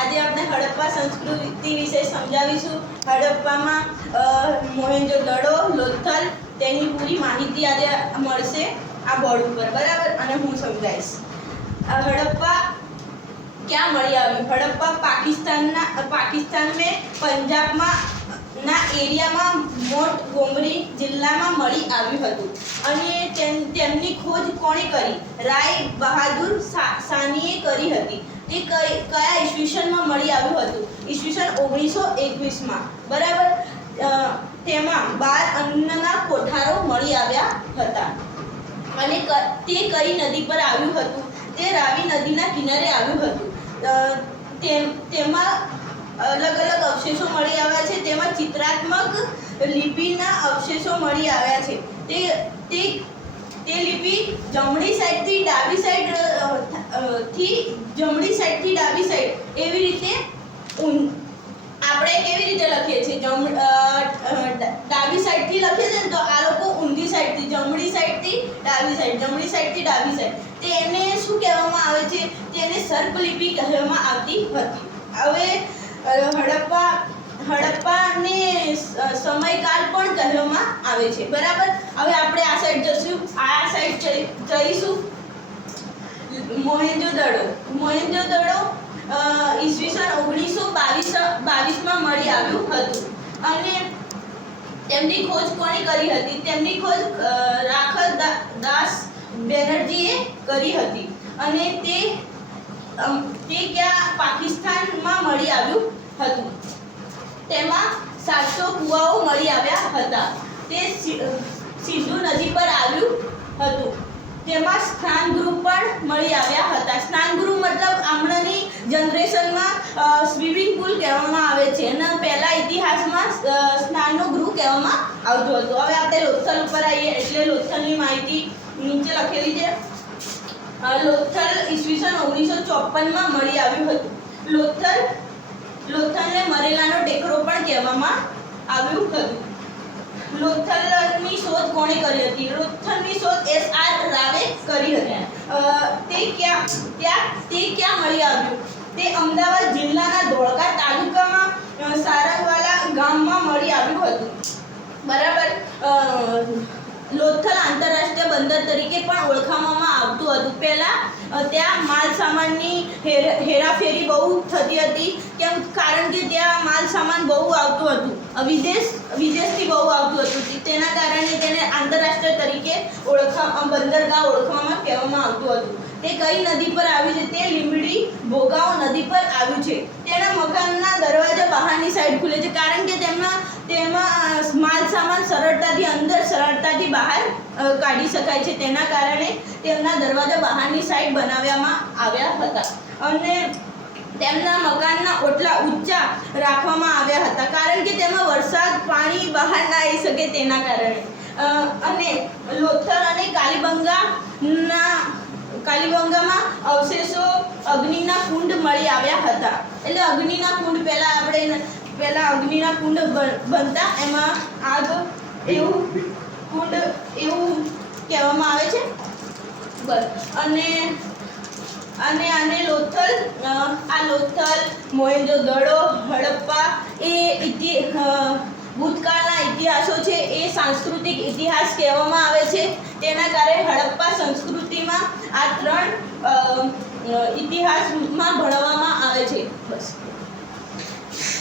આજે આપણે હડપ્પા સંસ્કૃતિ વિશે સમજાવીશું। હડપ્પામાં મોહેંજો-દડો, લોથલ તેની પૂરી માહિતી આજે મળશે આ બોર્ડ ઉપર, બરાબર? અને હું સમજાવીશ। હડપ્પા ક્યાં મળી આવ્યું? હડપ્પા પાકિસ્તાન में પંજાબમાં ના એરિયામાં મોન્ટગોમરી જિલ્લામાં મળી આવ્યું હતું અને તેમની ખોજ કોણે કરી? રાય બહાદુર સાનીએ કરી હતી। તે કયા ઈસવીસનમાં મળી આવ્યું હતું? ઈસવીસન 1921માં, બરાબર? તેમાં 12 અન્નના કોઠારો મળી આવ્યા હતા અને તે કઈ નદી પર આવ્યું હતું? તે રાવી નદીના કિનારે આવ્યું હતું। તેમાં અલગ અલગ અવશેષો મળી આવ્યા છે। તેમાં ચિત્રાત્મક લિપિના અવશેષો મળી આવ્યા છે। તે લિપિ જમણી સાઈડથી ડાબી સાઈડ એવી રીતે આપણે કેવી રીતે લખીએ છીએ? ડાબી સાઈડથી લખીએ છીએ તો આ લોકો ઊંધી સાઈડથી, જમણી સાઈડથી ડાબી સાઈડ, તેને શું કહેવામાં આવે છે? તેને સર્પલિપિ કહેવામાં આવતી હતી। હવે હડપ્પાને સમયકાલ પણ કહેવામાં આવે છે, બરાબર? હવે આપણે આ સાઈડ જઈશું। મોહેંજો-દડો ઈસવીસન 1922માં મળી આવ્યું હતું અને તેમની ખોજ કોણે કરી હતી? તેમની ખોજ રાખલદાસ બેનર્જીએ કરી હતી અને તે ક્યાં? પાકિસ્તાનમાં મળી આવ્યું હતું। તેમાં 700 કુવાઓ મળી આવ્યા હતા। તે સિંધુ નદી પર આવ્યું હતું। તેમાં સ્નાનગૃહ પણ મળી આવ્યા હતા। સ્નાનગૃહ મતલબ હમણાંની જનરેશનમાં સ્વિમિંગ પુલ કહેવામાં આવે છે અને પહેલા ઇતિહાસમાં સ્નાનનું ગૃહ કહેવામાં આવતું હતું। હવે આપણે લોથલ ઉપર આવીએ એટલે લોથલની માહિતી નીચે લખેલી છે। લોથલ ઈસવીસન 1954માં મળી આવ્યું હતું। લોથલને મરેલાનો ટેકરો પણ કહેવામાં આવ્યું હતું। લોથલની શોધ કોણે કરી હતી? લોથલની શોધ S.R. રાવે કરી હતી। તે ક્યાં મળી આવ્યું? તે અમદાવાદ જિલ્લાના ધોળકા તાલુકામાં સારંગવાલા ગામમાં મળી આવ્યું હતું, બરાબર? લોથલ આંતરરાષ્ટ્રીય બંદર તરીકે પણ ઓળખવામાં આવતું હતું। પહેલા ત્યાં માલ સામાનની હેરાફેરી બહુ થતી હતી, કારણ કે ત્યાં માલ સામાન બહુ આવતું હતું, વિદેશથી બહુ આવતું હતું। તેના કારણે તેને આંતરરાષ્ટ્રીય તરીકે બંદરગાહ ઓળખવામાં કહેવામાં આવતું હતું। તે કઈ નદી પર આવ્યું છે? તે લીંબડી ભોગાવ નદી પર આવ્યું છે। તેના મકાનના દરવાજા બહારની સાઈડ ખુલે છે, કારણ કે તેમાં માલ સામાન સરળતાથી બહાર કાઢી શકાય છે। તેના કારણે તેમના દરવાજા બહારની સાઈડ બનાવવામાં આવ્યા હતા અને તેમના મકાનના ઓટલા ઊંચા રાખવામાં આવ્યા હતા, કારણ કે તેમાં વરસાદ પાણી બહાર ના આવી શકે તેના કારણે। અને લોથલ અને કાલીબંગામાં અવશેષો અગ્નિના કુંડ મળી આવ્યા હતા। એટલે અગ્નિના કુંડ પહેલા અગ્નિના કુંડ બનતા, એમાં આગ એવું કુંડ એવું કહેવામાં આવે છે, બસ। અને આને લોથલ મોહેંજો-દડો, હડપ્પા એ ભૂતકાળના ઇતિહાસો છે, એ સાંસ્કૃતિક ઇતિહાસ કહેવામાં આવે છે। તેના કારણે હડપ્પા સંસ્કૃતિમાં આ 3 ઇતિહાસમાં ભણવામાં આવે છે, બસ।